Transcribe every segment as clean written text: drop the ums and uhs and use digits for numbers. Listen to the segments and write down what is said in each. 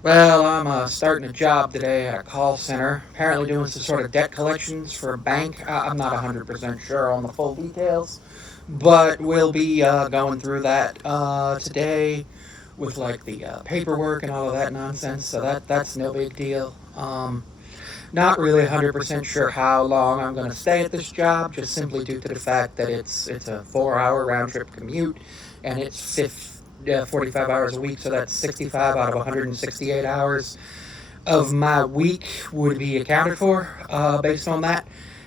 Well, I'm starting a job today at a call center, apparently doing some sort of debt collections for a bank. I'm not 100% sure on the full details, but we'll be going through that today with like the paperwork and all of that nonsense, so that's no big deal. Not really 100% sure how long I'm going to stay at this job, just simply due to the fact that it's a 4-hour round trip commute, and it's 45 hours a week, so that's 65 out of 168 hours of my week would be accounted for based on that.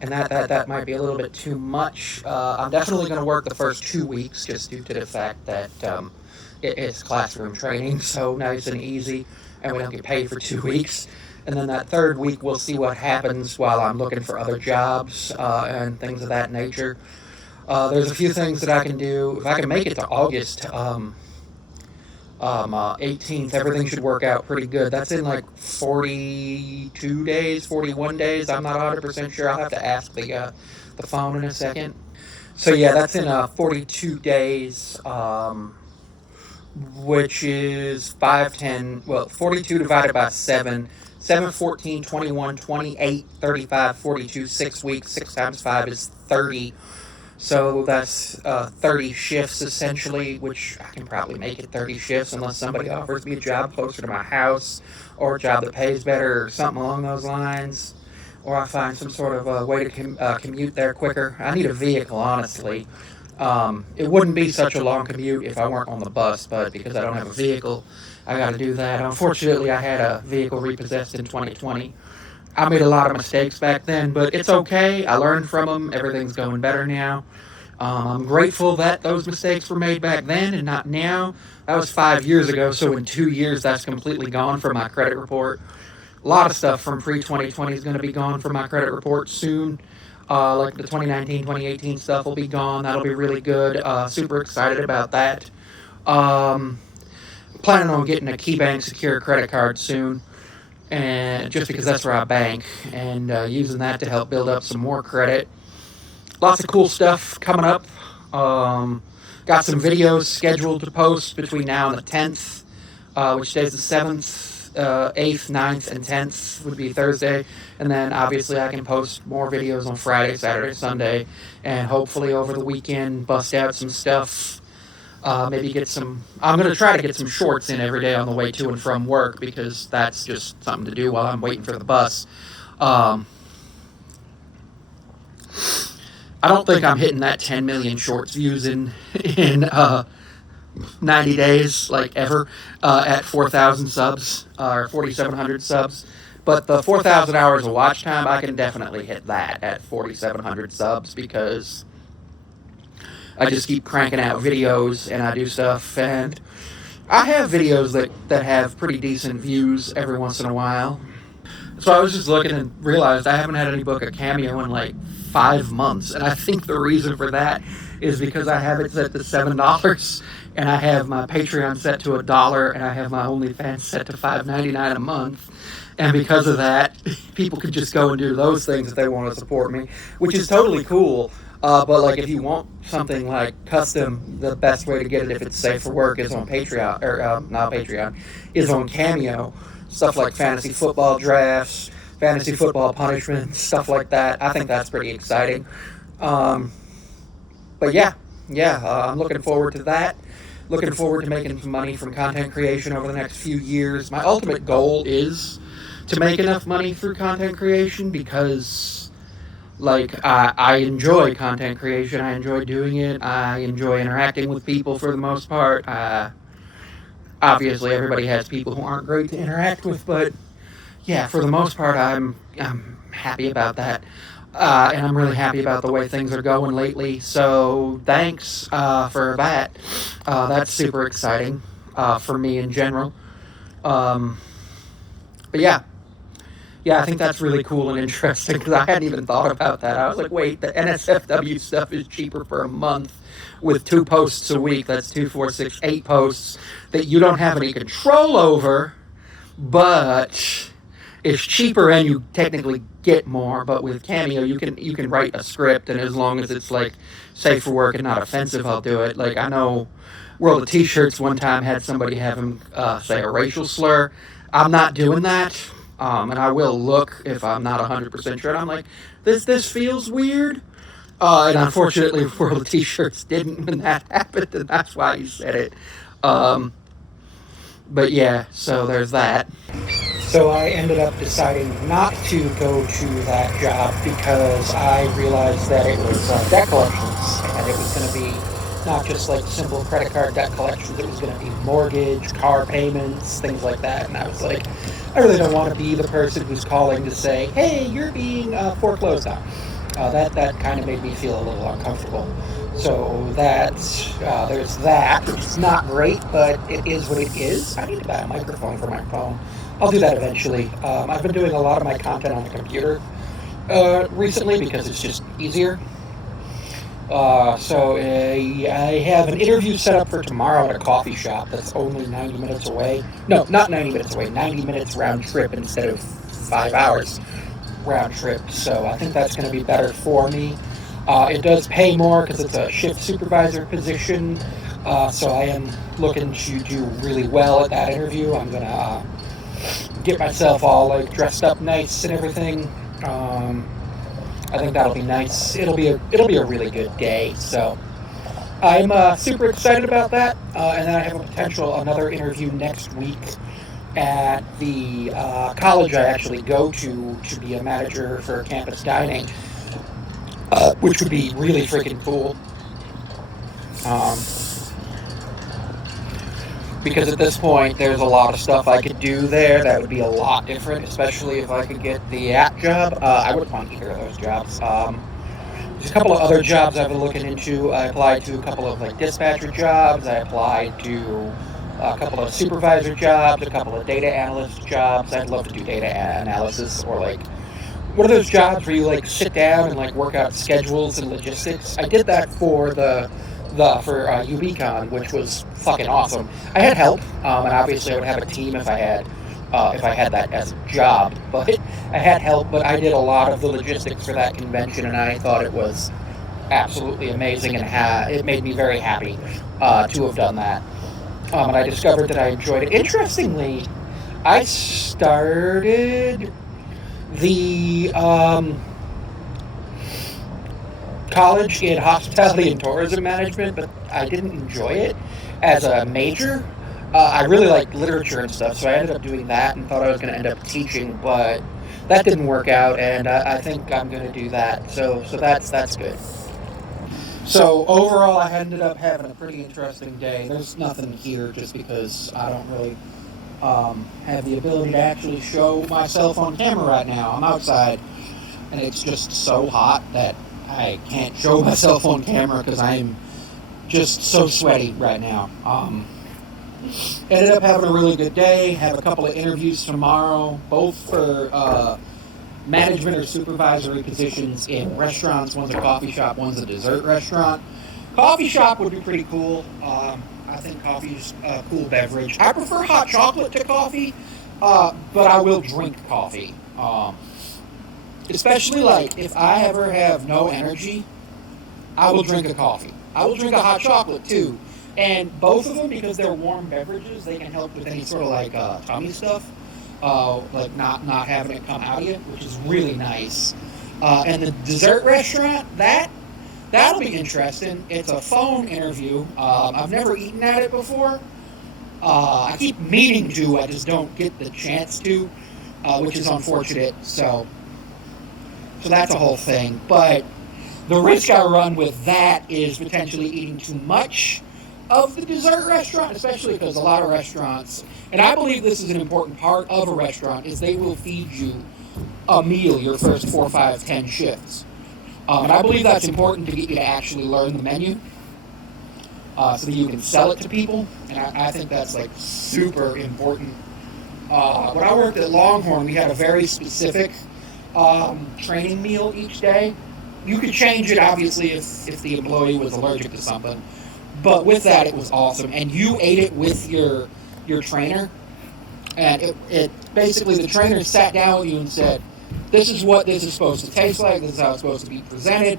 And that might be a little bit too much. I'm definitely going to work the first 2 weeks just due to the fact that it's classroom training, so nice and easy, and we don't get paid for 2 weeks. And then that third week, we'll see what happens while I'm looking for other jobs and things of that nature. There's a few things that I can do. If I can make it to August 18th, everything should work out pretty good. That's in like 42 days, 41 days. I'm not 100% sure. I'll have to ask the phone in a second. So yeah, that's in 42 days, which is 5, 10. Well, 42 divided by 7. 7, 14, 21, 28, 35, 42, 6 weeks. 6 times 5 is 30. So that's 30 shifts essentially, which I can probably make it 30 shifts unless somebody offers me a job closer to my house or a job that pays better or something along those lines. Or I find some sort of way to commute there quicker. I need a vehicle, honestly. It wouldn't be such a long commute if I weren't on the bus, but because I don't have a vehicle, I got to do that. Unfortunately, I had a vehicle repossessed in 2020. I made a lot of mistakes back then, but it's okay. I learned from them. Everything's going better now. I'm grateful that those mistakes were made back then and not now. That was 5 years ago, so in 2 years, that's completely gone from my credit report. A lot of stuff from pre 2020 is going to be gone from my credit report soon. Like the 2019, 2018 stuff will be gone. That'll be really good. Super excited about that. Um, Planning on getting a KeyBank secure credit card soon, and just because that's where I bank, and using that to help build up some more credit. Lots of cool stuff coming up. Um, Got some videos scheduled to post between now and the 10th, which days the 7th, 8th, 9th, and 10th would be Thursday. And then obviously I can post more videos on Friday, Saturday, Sunday, and hopefully over the weekend bust out some stuff. Maybe get some. I'm going to try to get some shorts in every day on the way to and from work because that's just something to do while I'm waiting for the bus. Um, I don't think I'm hitting that 10 million shorts views in 90 days, like ever, at 4,000 subs or 4,700 subs. But the 4,000 hours of watch time, I can definitely hit that at 4,700 subs because I just keep cranking out videos and I do stuff. And I have videos that have pretty decent views every once in a while. So I was just looking and realized I haven't had any book a Cameo in like 5 months, and I think the reason for that is because I have it set to $7, and I have my Patreon set to $1, and I have my OnlyFans set to $5.99 a month. And because of that, people can just go and do those things if they want to support me, which is totally cool. But like, if you want something like custom, the best way to get it if it's safe for work is on Patreon, or not Patreon, is on Cameo. Stuff like fantasy football drafts, fantasy football punishments, stuff like that. I think that's pretty exciting. Um, but yeah, I'm looking forward to that. Looking forward to making some money from content creation over the next few years. My ultimate goal is to make enough money through content creation because, like, I enjoy content creation. I enjoy doing it. I enjoy interacting with people for the most part. Obviously, everybody has people who aren't great to interact with, but yeah, for the most part, I'm happy about that, and I'm really happy about the way things are going lately. So thanks for that. That's super exciting for me in general. Um, but yeah, I think that's really cool and interesting because I hadn't even thought about that. I was like, wait, the NSFW stuff is cheaper for a month with 2 posts a week. That's 2, 4, 6, 8 posts that you don't have any control over, but it's cheaper and you technically get more. But with Cameo, you can write a script, and as long as it's like safe for work and not offensive, I'll do it. Like, I know World of T-shirts one time had somebody have him say a racial slur. I'm not doing that. And I will look if I'm not 100% sure. And I'm like, this feels weird. And unfortunately, World of T-Shirts didn't when that happened, and that's why you said it. Um, but yeah, so there's that. So I ended up deciding not to go to that job because I realized that it was debt collections, and it was going to be not just like simple credit card debt collections. It was going to be mortgage, car payments, things like that. And I was like, I really don't want to be the person who's calling to say, "Hey, you're being foreclosed on." That kind of made me feel a little uncomfortable. So there's that. It's not great, but it is what it is. I need to buy a microphone for my phone. I'll do that eventually. I've been doing a lot of my content on the computer recently because it's just easier. So I have an interview set up for tomorrow at a coffee shop that's only 90 minutes away. No, not 90 minutes away, 90 minutes round trip instead of 5 hours round trip. So I think that's going to be better for me. It does pay more because it's a shift supervisor position. So I am looking to do really well at that interview. I'm going to get myself all like dressed up nice and everything. I think that'll be nice. It'll be a really good day. So I'm super excited about that. And then I have another interview next week at the college I actually go to be a manager for campus dining, which would be really freaking cool. Because at this point, there's a lot of stuff I could do there that would be a lot different, especially if I could get the app job. I would want either of those jobs. There's a couple of other jobs I've been looking into. I applied to a couple of like dispatcher jobs. I applied to a couple of supervisor jobs, a couple of data analyst jobs. I'd love to do data analysis or like what are those jobs where you like sit down and like work out schedules and logistics. I did that for UBCon, which was fucking awesome. I had help, and obviously I would have a team if I had that as a job. But I had help, but I did a lot of the logistics for that convention, and I thought it was absolutely amazing, and it made me very happy to have done that. And I discovered that I enjoyed it. Interestingly, I started the college in hospitality and tourism management, but I didn't enjoy it as a major. I really like literature and stuff, so I ended up doing that and thought I was going to end up teaching, but that didn't work out, and I think I'm going to do that. So that's good. So overall, I ended up having a pretty interesting day. There's nothing here just because I don't really have the ability to actually show myself on camera right now. I'm outside, and it's just so hot that I can't show myself on camera because I am just so sweaty right now. Ended up having a really good day. Have a couple of interviews tomorrow, both for management or supervisory positions in restaurants. One's a coffee shop, one's a dessert restaurant. Coffee shop would be pretty cool. I think coffee is a cool beverage. I prefer hot chocolate to coffee, but I will drink coffee. Especially like if I ever have no energy, I will drink a coffee. I will drink a hot chocolate too. And both of them, because they're warm beverages, they can help with any sort of like tummy stuff, like not having it come out of you, which is really nice. And the dessert restaurant, that'll be interesting. It's a phone interview. I've never eaten at it before. I keep meaning to, I just don't get the chance to, which is unfortunate. So that's a whole thing. But the risk I run with that is potentially eating too much of the dessert restaurant, especially because a lot of restaurants, and I believe this is an important part of a restaurant, is they will feed you a meal your first 4, 5, 10 shifts. And I believe that's important to get you to actually learn the menu so that you can sell it to people. And I think that's like super important. When I worked at Longhorn, we had a very specific training meal each day. You could change it, obviously, if the employee was allergic to something. But with that, it was awesome. And you ate it with your trainer. And it basically, the trainer sat down with you and said, this is what this is supposed to taste like. This is how it's supposed to be presented.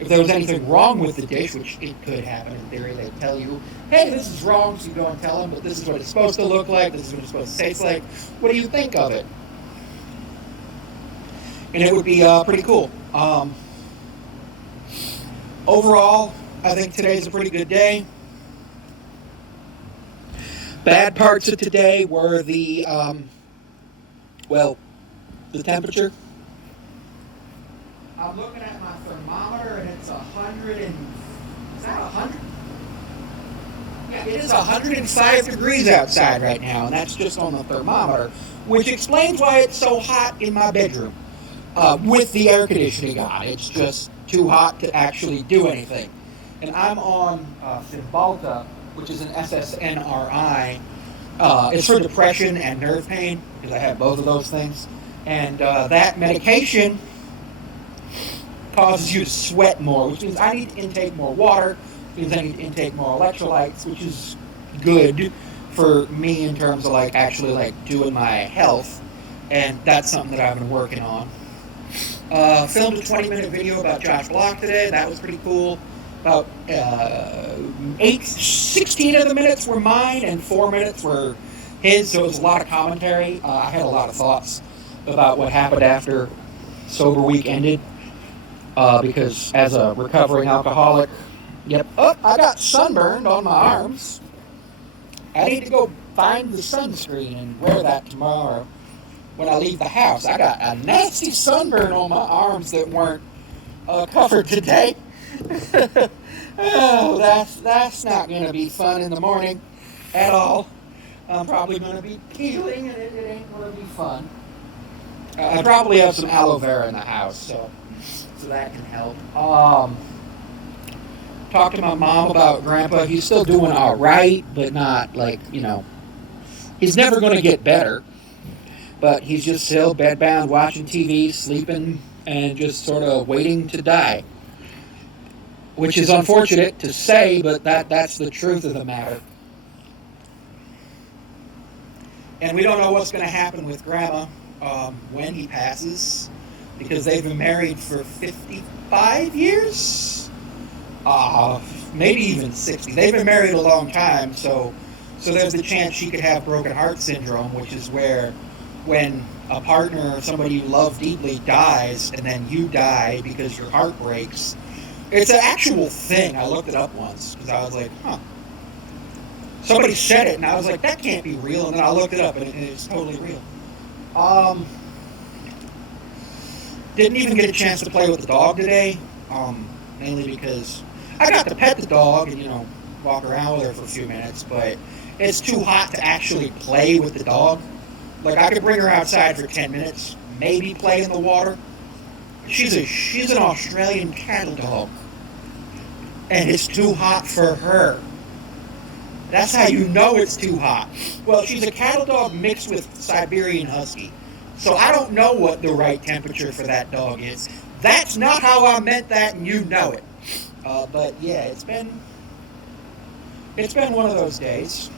If there was anything wrong with the dish, which it could happen in theory, they'd tell you, hey, this is wrong, so you go and tell them, but this is what it's supposed to look like, this is what it's supposed to taste like. What do you think of it? And it would be pretty cool. Overall, I think today's a pretty good day. Bad parts of today were the temperature. I'm looking at my thermometer and it's 100 and, is that 100? Yeah, it is 105 degrees outside right now, and that's just on the thermometer, which explains why it's so hot in my bedroom with the air conditioning on. It's just too hot to actually do anything. And I'm on Cymbalta, which is an SSNRI. It's for depression and nerve pain, because I have both of those things. And that medication causes you to sweat more, which means I need to intake more water, which means I need to intake more electrolytes, which is good for me in terms of like actually like doing my health. And that's something that I've been working on. Filmed a 20-minute video about Josh Block today. That was pretty cool. About 16 of the minutes were mine and 4 minutes were his, so it was a lot of commentary. I had a lot of thoughts about what happened after Sober Week ended, because as a recovering alcoholic, I got sunburned on my arms. I need to go find the sunscreen and wear that tomorrow when I leave the house. I got a nasty sunburn on my arms that weren't covered today. Oh, that's not going to be fun in the morning at all. I'm probably going to be peeling, and it ain't going to be fun. I probably have some aloe vera in the house, so that can help. Talked to my mom about Grandpa. He's still doing all right, but not like, he's never going to get better. But he's just still bedbound, watching TV, sleeping, and just sort of waiting to die. Which is unfortunate to say, but that's the truth of the matter. And we don't know what's going to happen with Grandma when he passes, because they've been married for 55 years? Maybe even 60. They've been married a long time, so there's a chance she could have broken heart syndrome, which is where when a partner or somebody you love deeply dies and then you die because your heart breaks. It's an actual thing. I looked it up once because I was like, somebody said it and I was like, that can't be real. And then I looked it up and it's totally real. Didn't even get a chance to play with the dog today, mainly because I got to pet the dog and, walk around with her for a few minutes, but it's too hot to actually play with the dog. Like, I could bring her outside for 10 minutes, maybe play in the water. She's an Australian cattle dog, and it's too hot for her. That's how you know it's too hot. Well, she's a cattle dog mixed with Siberian Husky, so I don't know what the right temperature for that dog is. That's not how I meant that, and you know it. But yeah, it's been one of those days.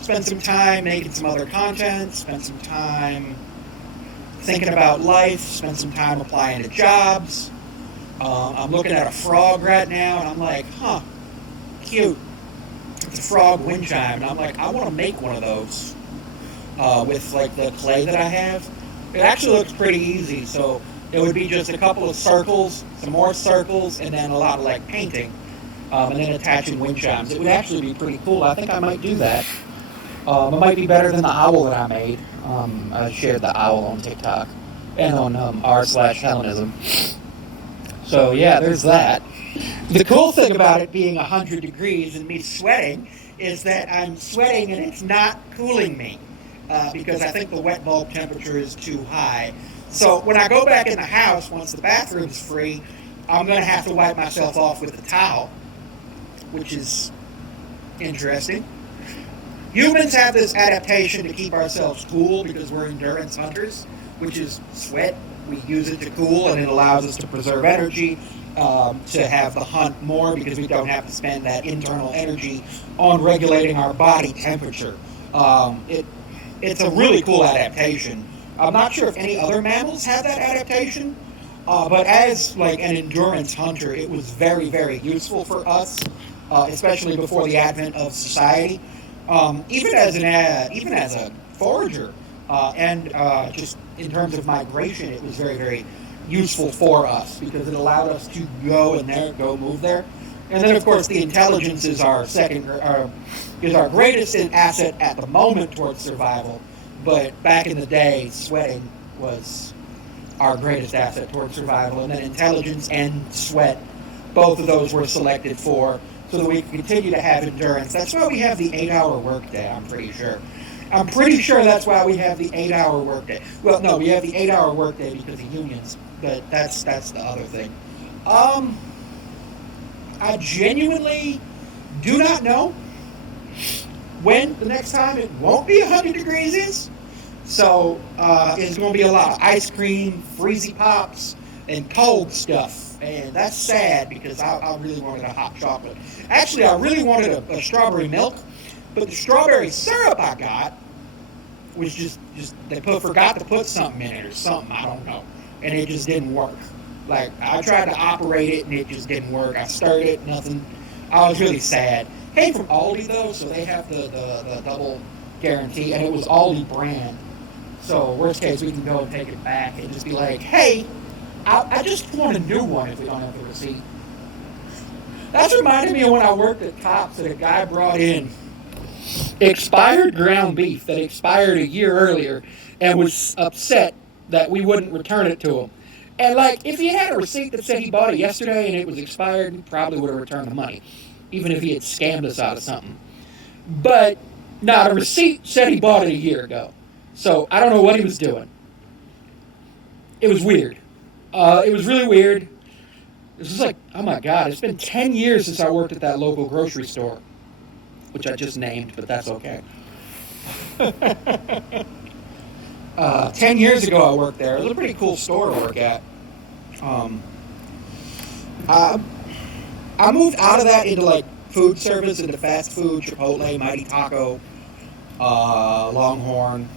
Spend some time making some other content, spend some time thinking about life, spend some time applying to jobs. I'm looking at a frog right now, and I'm like, cute. It's a frog wind chime, and I'm like, I want to make one of those with like the clay that I have. It actually looks pretty easy, so it would be just a couple of circles, some more circles, and then a lot of like painting, and then attaching wind chimes. It would actually be pretty cool. I think I might do that. It might be better than the owl that I made. I shared the owl on TikTok and on r/Hellenism. So yeah, there's that. The cool thing about it being 100 degrees and me sweating is that I'm sweating and it's not cooling me because I think the wet bulb temperature is too high. So when I go back in the house, once the bathroom's free, I'm going to have to wipe myself off with a towel, which is interesting. Humans have this adaptation to keep ourselves cool because we're endurance hunters, which is sweat. We use it to cool, and it allows us to preserve energy, to have the hunt more because we don't have to spend that internal energy on regulating our body temperature. It's a really cool adaptation. I'm not sure if any other mammals have that adaptation, But as like an endurance hunter, it was very, very useful for us, especially before the advent of society. Even as a forager, and just in terms of migration, it was very, very useful for us because it allowed us to go and there, go move there. And then, of course, the intelligence is our is our greatest asset at the moment towards survival. But back in the day, sweating was our greatest asset towards survival, and then intelligence and sweat, both of those were selected for so that we can continue to have endurance. That's why we have the 8-hour workday, I'm pretty sure. I'm pretty sure that's why we have the 8-hour workday. Well, no, we have the 8-hour workday because of unions, but that's the other thing. Um, I genuinely do not know when the next time it won't be 100 degrees is. So it's going to be a lot of ice cream, freezy pops, and cold stuff. And that's sad because I really wanted a hot chocolate. Actually, I really wanted a strawberry milk, but the strawberry syrup I got was just they forgot to put something in it or something, I don't know, and it just didn't work. Like I tried to operate it and it just didn't work. I stirred it, nothing. I was really sad. Came from Aldi though, so they have the double guarantee, and it was Aldi brand. So worst case, we can go and take it back and just be like, hey, I just want a new one if we don't have the receipt. That's reminded me of when I worked at Tops that a guy brought in expired ground beef that expired a year earlier and was upset that we wouldn't return it to him. And like, if he had a receipt that said he bought it yesterday and it was expired, he probably would have returned the money, even if he had scammed us out of something. But now the receipt said he bought it a year ago. So I don't know what he was doing. It was weird. It was really weird. This is like, oh my God, it's been 10 years since I worked at that local grocery store, which I just named, but that's okay. 10 years ago I worked there. It was a pretty cool store to work at. Um, I, I moved out of that into like food service, into fast food, Chipotle, Mighty Taco, Longhorn.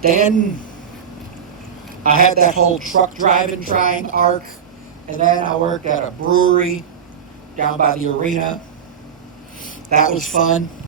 Then I had that whole truck driving trying arc, and then I worked at a brewery down by the arena. That was fun.